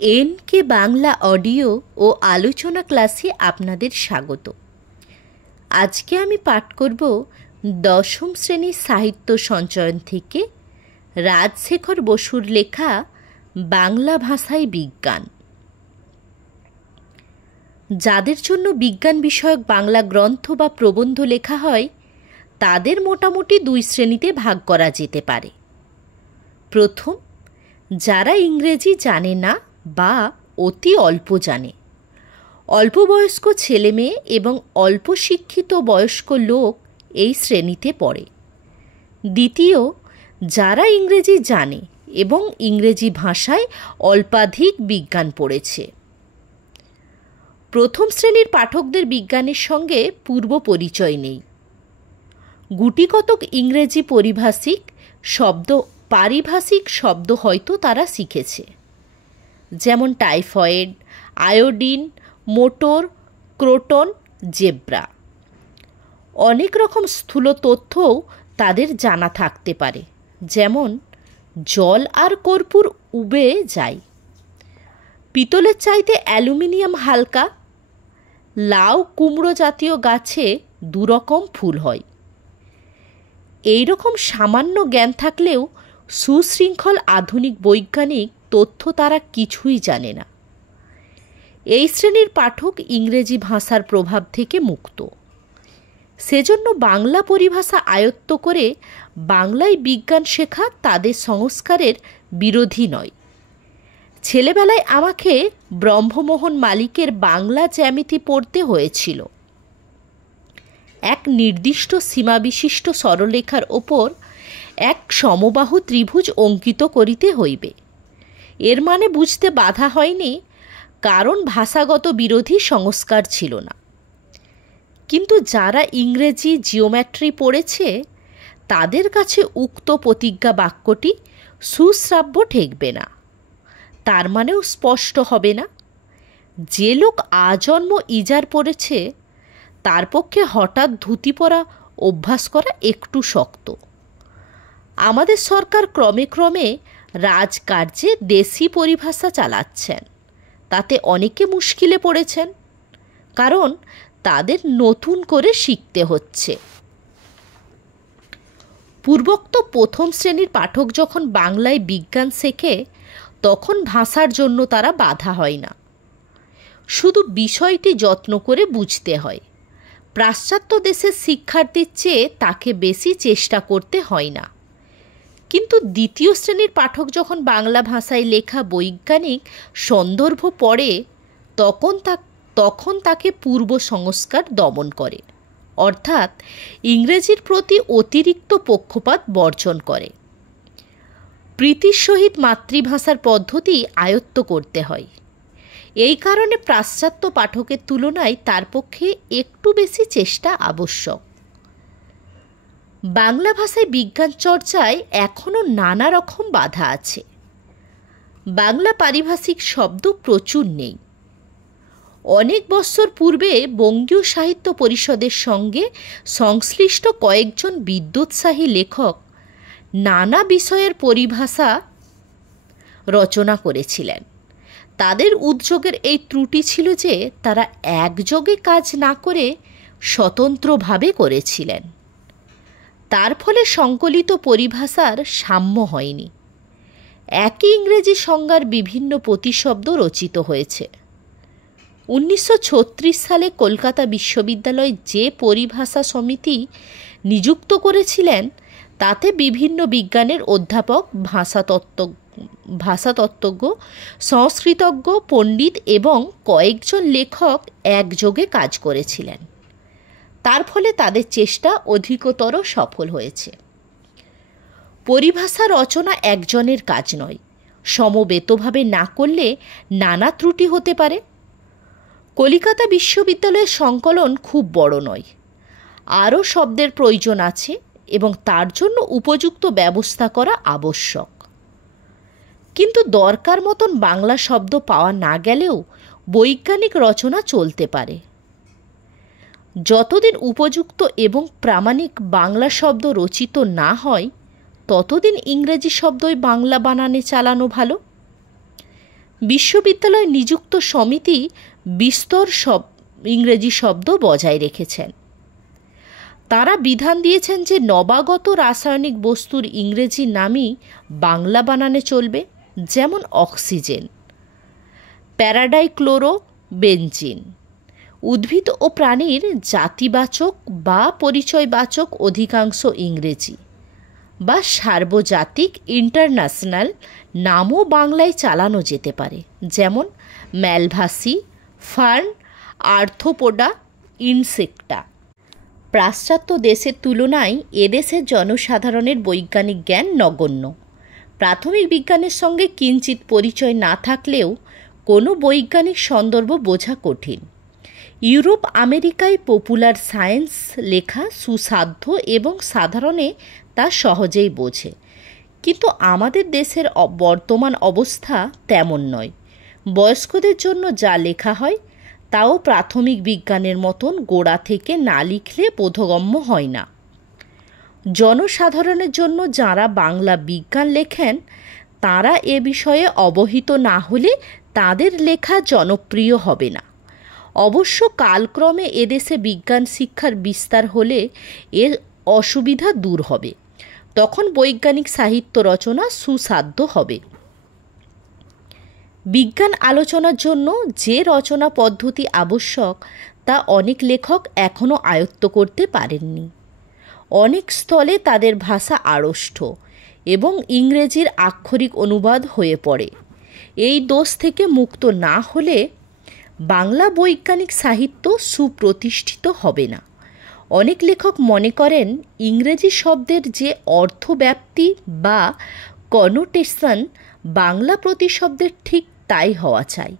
NK Bangla audio ও আলোচনা ক্লাসে আপনাদের স্বাগত। আজকে আমি পাঠ করব দশম শ্রেণীর সাহিত্য সঞ্চয়ন থেকে রাজশেখর বসুর লেখা বাংলা ভাষায় বিজ্ঞান। যাদের জন্য বিজ্ঞান বিষয়ক বাংলা গ্রন্থ বা প্রবন্ধ লেখা হয় তাদের মোটামুটি দুই শ্রেণীতে ভাগ করা যেতে পারে। প্রথম, যারা ইংরেজি জানে না বা অতি অল্প জানে, অল্প বয়স্ক ছেলেমেয়ে এবং অল্প শিক্ষিত বয়স্ক লোক এই শ্রেণীতে পড়ে। দ্বিতীয়, যারা ইংরেজি জানে এবং ইংরেজি ভাষায় অল্পাধিক বিজ্ঞান পড়েছে। প্রথম শ্রেণীর পাঠকদের বিজ্ঞানের সঙ্গে পূর্ব পরিচয় নেই। গুটিকতক ইংরেজি পারিভাষিক শব্দ হয়তো তারা শিখেছে, যেমন typhoid, iodine, motor, croton, zebra. অনেক রকম স্থূল তথ্যও তাদের জানা থাকতে পারে, যেমন জল আর কর্পূর উবে যায়, পিতলের চাইতে অ্যালুমিনিয়াম হালকা, লাউ কুমড়ো জাতীয় গাছে দুরকম ফুল হয়। এই রকম সামান্য জ্ঞান থাকলেও সুশৃঙ্খল আধুনিক বৈজ্ঞানিক তথ্য তারা কিছুই জানে না। এই শ্রেণীর পাঠক ইংরেজি ভাষার প্রভাব থেকে মুক্ত। সেজন্য বাংলা পরিভাষা আয়ত্ত করে বাংলায় বিজ্ঞান শেখা তাদের সংস্কারের বিরোধী নয়। ছেলেবেলায় আমাকে ব্রহ্মমোহন মালিকের বাংলা জ্যামিতি পড়তে হয়েছিল। এক নির্দিষ্ট সীমাবিশিষ্ট সরলরেখার ওপর এক সমবাহু ত্রিভুজ অঙ্কিত করিতে হইবে। এর মানে বুঝতে বাধা হয়নি, কারণ ভাষাগত বিরোধী সংস্কার ছিল না। কিন্তু যারা ইংরেজি জিওমেট্রি পড়েছে তাদের কাছে উক্ত প্রতিজ্ঞা বাক্যটি সুশ্রাব্য ঠেকবে না, তার মানেও স্পষ্ট হবে না। যে লোক আজন্ম ইজার পড়েছে তার পক্ষে হঠাৎ ধুতি পরা অভ্যাস করা একটু শক্ত। আমাদের সরকার ক্রমে ক্রমে রাজকার্যে দেশি পরিভাষা চালাচ্ছেন, তাতে অনেকে মুশকিলে পড়েছেন, কারণ তাদের নতুন করে শিখতে হচ্ছে। পূর্বোক্ত প্রথম শ্রেণীর পাঠক যখন বাংলায় বিজ্ঞান শেখে তখন ভাষার জন্য তারা বাধা হয় না, শুধু বিষয়টি যত্ন করে বুঝতে হয়। পাশ্চাত্য দেশের শিক্ষার্থীর চেয়ে তাকে বেশি চেষ্টা করতে হয় না। কিন্তু দ্বিতীয় শ্রেণীর পাঠক যখন বাংলা ভাষায় লেখা বৈজ্ঞানিক সন্দর্ভ পড়ে তখন তাকে পূর্ব সংস্কার দমন করে, অর্থাৎ ইংরেজির প্রতি অতিরিক্ত পক্ষপাত বর্জন করে। প্রীতির সহিত মাতৃভাষার পদ্ধতি আয়ত্ত করতে হয়। এই কারণে পাশ্চাত্য পাঠকের তুলনায় তার পক্ষে একটু বেশি চেষ্টা আবশ্যক। বাংলা ভাষায় বিজ্ঞান চর্চায় এখনও নানা রকম বাধা আছে। বাংলা পারিভাষিক শব্দ প্রচুর নেই। অনেক বছর পূর্বে বঙ্গীয় সাহিত্য পরিষদের সঙ্গে সংশ্লিষ্ট কয়েকজন বিদ্যোৎসাহী লেখক নানা বিষয়ের পরিভাষা রচনা করেছিলেন। তাদের উদ্যোগের এই ত্রুটি ছিল যে তারা একযোগে কাজ না করে স্বতন্ত্রভাবে করেছিলেন। তার ফলে সংকলিত পরিভাষার সাম্য হয়নি। একই ইংরেজি সংজ্ঞার বিভিন্ন প্রতিশব্দ রচিত হয়েছে। 1936 সালে কলকাতা বিশ্ববিদ্যালয় যে পরিভাষা সমিতি নিযুক্ত করেছিলেন তাতে বিভিন্ন বিজ্ঞানের অধ্যাপক, ভাষাতত্ত্বজ্ঞ, সংস্কৃতজ্ঞ, পণ্ডিত এবং কয়েকজন লেখক একযোগে কাজ করেছিলেন। তার ফলে তাদের চেষ্টা অধিকতর সফল হয়েছে। পরিভাষা রচনা একজনের কাজ নয়, সমবেতভাবে না করলে নানা ত্রুটি হতে পারে। কলিকাতা বিশ্ববিদ্যালয়ের সংকলন খুব বড় নয়, আরও শব্দের প্রয়োজন আছে এবং তার জন্য উপযুক্ত ব্যবস্থা করা আবশ্যক। কিন্তু দরকার মতন বাংলা শব্দ পাওয়া না গেলেও বৈজ্ঞানিক রচনা চলতে পারে। যতদিন উপযুক্ত এবং প্রামাণিক বাংলা শব্দ রচিত না হয় ততদিন ইংরেজি শব্দই বাংলা বানানে চালানো ভালো। বিশ্ববিদ্যালয় নিযুক্ত সমিতি বিস্তর ইংরেজি শব্দ বজায় রেখেছেন। তারা বিধান দিয়েছেন যে নবাগত রাসায়নিক বস্তুর ইংরেজি নামই বাংলা বানানে চলবে, যেমন অক্সিজেন, প্যারাডাইক্লোরোবেনজিন। উদ্ভিদ ও প্রাণীর জাতিবাচক বা পরিচয়বাচক অধিকাংশ ইংরেজি বা সার্বজাতিক ইন্টারন্যাশনাল নামও বাংলায় চালানো যেতে পারে, যেমন ম্যালভাসি, ফার্ন, আর্থ্রোপোডা, ইনসেক্টা। পাশ্চাত্য দেশের তুলনায় এদেশের জনসাধারণের বৈজ্ঞানিক জ্ঞান নগণ্য। প্রাথমিক বিজ্ঞানের সঙ্গে কিঞ্চিত পরিচয় না থাকলেও কোনো বৈজ্ঞানিক সন্দর্ভ বোঝা কঠিন। ইউরোপ আমেরিকায় পপুলার সায়েন্স লেখা সুসাধ্য এবং সাধারণে তা সহজেই বোঝে, কিন্তু আমাদের দেশের বর্তমান অবস্থা তেমন নয়। বয়স্কদের জন্য যা লেখা হয় তাও প্রাথমিক বিজ্ঞানের মতন গোড়া থেকে না লিখলে বোধগম্য হয় না। জনসাধারণের জন্য যাঁরা বাংলা বিজ্ঞান লেখেন তাঁরা এ বিষয়ে অবহিত না হলে তাদের লেখা জনপ্রিয় হবে না। অবশ্য কালক্রমে এদেশে বিজ্ঞান শিক্ষার বিস্তার হলে এর অসুবিধা দূর হবে, তখন বৈজ্ঞানিক সাহিত্য রচনা সুসাধ্য হবে। বিজ্ঞান আলোচনার জন্য যে রচনা পদ্ধতি আবশ্যক তা অনেক লেখক এখনও আয়ত্ত করতে পারেননি। অনেক স্থলে তাদের ভাষা আড়ষ্ট এবং ইংরেজির আক্ষরিক অনুবাদ হয়ে পড়ে। এই দোষ থেকে মুক্ত না হলে বাংলা বৈজ্ঞানিক সাহিত্য সুপ্রতিষ্ঠিত হবে না। অনেক লেখক মনে করেন ইংরেজি শব্দের যে অর্থব্যাপ্তি বা কনোটেশন বাংলা প্রতিশব্দের ঠিক তাই হওয়া চাই।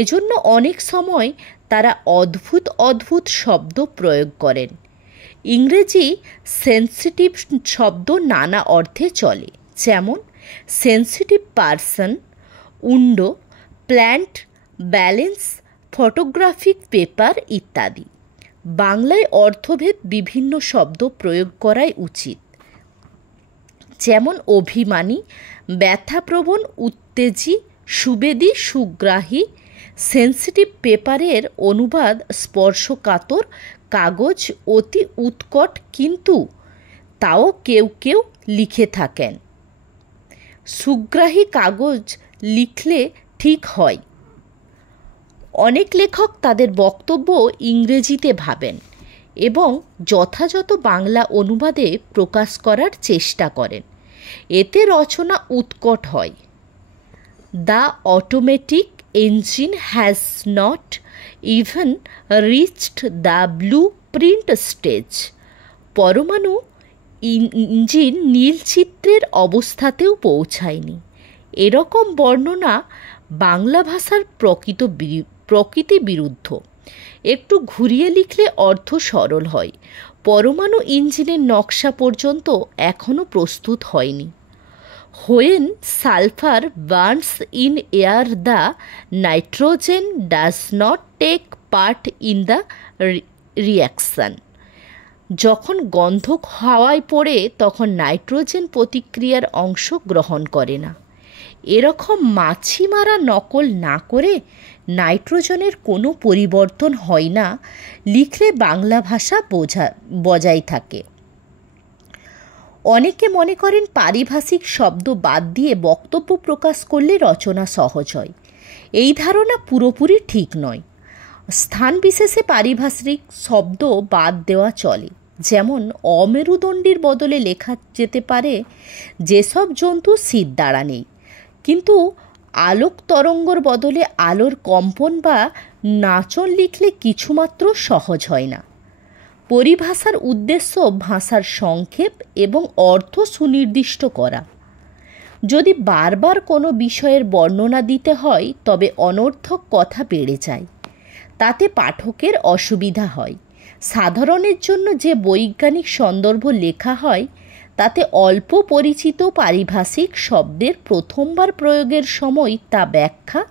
এজন্য অনেক সময় তারা অদ্ভুত অদ্ভুত শব্দ প্রয়োগ করেন। ইংরেজি সেন্সিটিভ শব্দ নানা অর্থে চলে, যেমন sensitive person, window, plant, balance, photographic paper ইত্যাদি। বাংলায় অর্থভেদ বিভিন্ন শব্দ প্রয়োগ করাই উচিত, যেমন অভিমানী, ব্যথাপ্রবণ, উত্তেজী, সুবেদী, সুগ্রাহী। সেন্সিটিভ পেপারের অনুবাদ স্পর্শকাতর কাগজ, অতি উৎকট, কিন্তু তাও কেউ কেউ লিখে থাকেন। সুগ্রাহী কাগজ লিখলে ঠিক হয়। অনেক লেখক তাদের বক্তব্য ইংরেজিতে ভাবেন এবং যথাযথ বাংলা অনুবাদে প্রকাশ করার চেষ্টা করেন। এতে রচনা উৎকট হয়। The automatic engine has not even reached the blue print stage. পরমাণু ইঞ্জিন নীলচিত্রের অবস্থাতেও পৌঁছায়নি। এরকম বর্ণনা বাংলা ভাষার প্রকৃতি বিরুদ্ধ। একটু ঘুরিয়ে লিখলে অর্থ সরল হয়। পরমাণু ইঞ্জিনের নকশা পর্যন্ত এখনও প্রস্তুত হয়নি। When sulphur burns in air the nitrogen does not take part in the reaction. যখন গন্ধক হাওয়ায় পড়ে তখন নাইট্রোজেন প্রতিক্রিয়ার অংশ গ্রহণ করে না। এরকম মাছি মারা নকল না করে নাইট্রোজেনের কোনো পরিবর্তন হয় না লিখলে বাংলা ভাষা বজায় থাকে। অনেকে মনে করেন পারিভাষিক শব্দ বাদ দিয়ে বক্তব্য প্রকাশ করলে রচনা সহজ হয়। এই ধারণা পুরোপুরি ঠিক নয়। স্থান বিশেষে পারিভাষিক শব্দ বাদ দেওয়া চলে, যেমন অমেরুদণ্ডীর বদলে লেখা যেতে পারে যেসব জন্তু শীত দ্বারা নেই, কিন্তু আলোক তরঙ্গর বদলে আলোর কম্পন বা নাচন লিখলে কিছুমাত্র সহজ হয় না। পরিভাষার উদ্দেশ্য ভাষার সংক্ষেপ এবং অর্থ সুনির্দিষ্ট করা। যদি বারবার কোনো বিষয়ের বর্ণনা দিতে হয় তবে অনর্থক কথা বেড়ে যায়, তাতে পাঠকের অসুবিধা হয়। সাধারণের জন্য যে বৈজ্ঞানিক সন্দর্ভ লেখা হয় তাতে অল্প পরিচিত পারিভাষিক শব্দের প্রথমবার প্রয়োগের সময় তা ব্যাখ্যা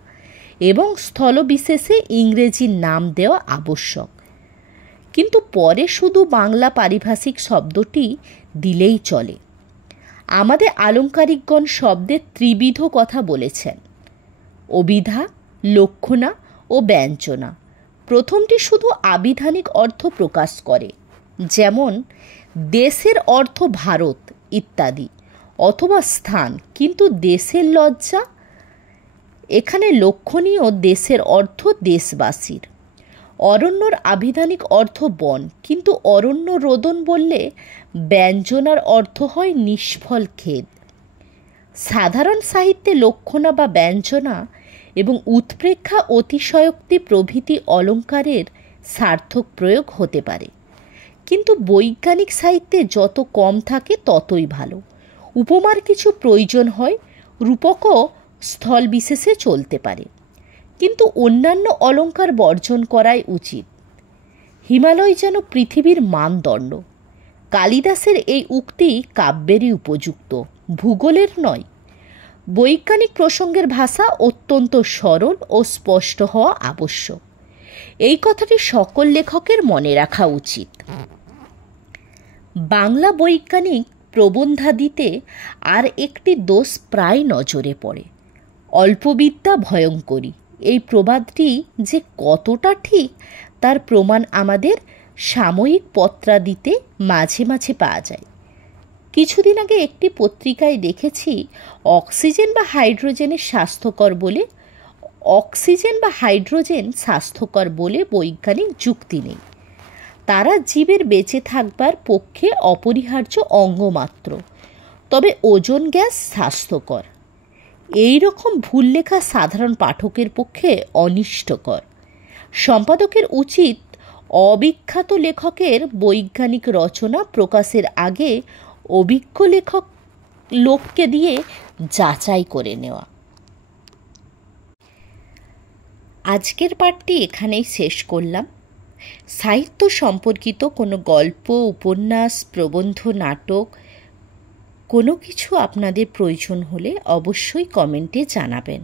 এবং স্থলবিশেষে ইংরেজির নাম দেওয়া আবশ্যক, কিন্তু পরে শুধু বাংলা পারিভাষিক শব্দটি দিলেই চলে। আমাদের আলংকারিকগণ শব্দের ত্রিবিধ কথা বলেছেন। অভিধা, লক্ষণা ও ব্যঞ্জনা। প্রথমটি শুধু আবিধানিক অর্থ প্রকাশ করে, যেমন দেশের অর্থ ভারত ইত্যাদি, অথবা স্থান, কিন্তু দেশের লজ্জা। এখানে লক্ষণীয় দেশের অর্থ দেশবাসীর। অরণ্যর আবিধানিক অর্থ বন, কিন্তু অরণ্য রোদন বললে ব্যঞ্জনার অর্থ হয় নিষ্ফল খেদ। সাধারণ সাহিত্যে লক্ষণা বা ব্যঞ্জনা এবং উৎপ্রেক্ষা, অতিশয়োক্তি প্রভৃতি অলঙ্কারের সার্থক প্রয়োগ হতে পারে, কিন্তু বৈজ্ঞানিক সাহিত্যে যত কম থাকে ততই ভালো। উপমার কিছু প্রয়োজন হয়, রূপকও স্থল বিশেষে চলতে পারে, কিন্তু অন্যান্য অলঙ্কার বর্জন করাই উচিত। হিমালয় যেন পৃথিবীর মানদণ্ড। কালিদাসের এই উক্তি কাব্যেরই উপযুক্ত, ভূগোলের নয়। বৈজ্ঞানিক প্রসঙ্গের ভাষা অত্যন্ত সরল ও স্পষ্ট হওয়া আবশ্যক। এই কথাটি সকল লেখকের মনে রাখা উচিত। বাংলা বৈজ্ঞানিক প্রবন্ধাদিতে আর একটি দোষ প্রায় নজরে পড়ে, অল্পবিদ্যা ভয়ঙ্করী। এই প্রবাদটি যে কতটা ঠিক তার প্রমাণ আমাদের সাময়িক পত্রাদিতে মাঝে মাঝে পাওয়া যায়। কিছুদিন আগে একটি পত্রিকায় দেখেছি অক্সিজেন বা হাইড্রোজেন স্বাস্থ্যকর বলে বৈজ্ঞানিক যুক্তি নেই। তারা জীবের বেঁচে থাকবার পক্ষে অপরিহার্য অঙ্গ মাত্র, তবে ওজোন গ্যাস স্বাস্থ্যকর। এই রকম ভুল লেখা সাধারণ পাঠকের পক্ষে অনিষ্টকর। সম্পাদকের উচিত অবিখ্যাত লেখকের বৈজ্ঞানিক রচনা প্রকাশের আগে অভিজ্ঞ লোককে দিয়ে যাচাই করে নেওয়া। আজকের পাঠটি এখানেই শেষ করলাম। সাহিত্য সম্পর্কিত কোনো গল্প, উপন্যাস, প্রবন্ধ, নাটক কোনো কিছু আপনাদের প্রয়োজন হলে অবশ্যই কমেন্টে জানাবেন।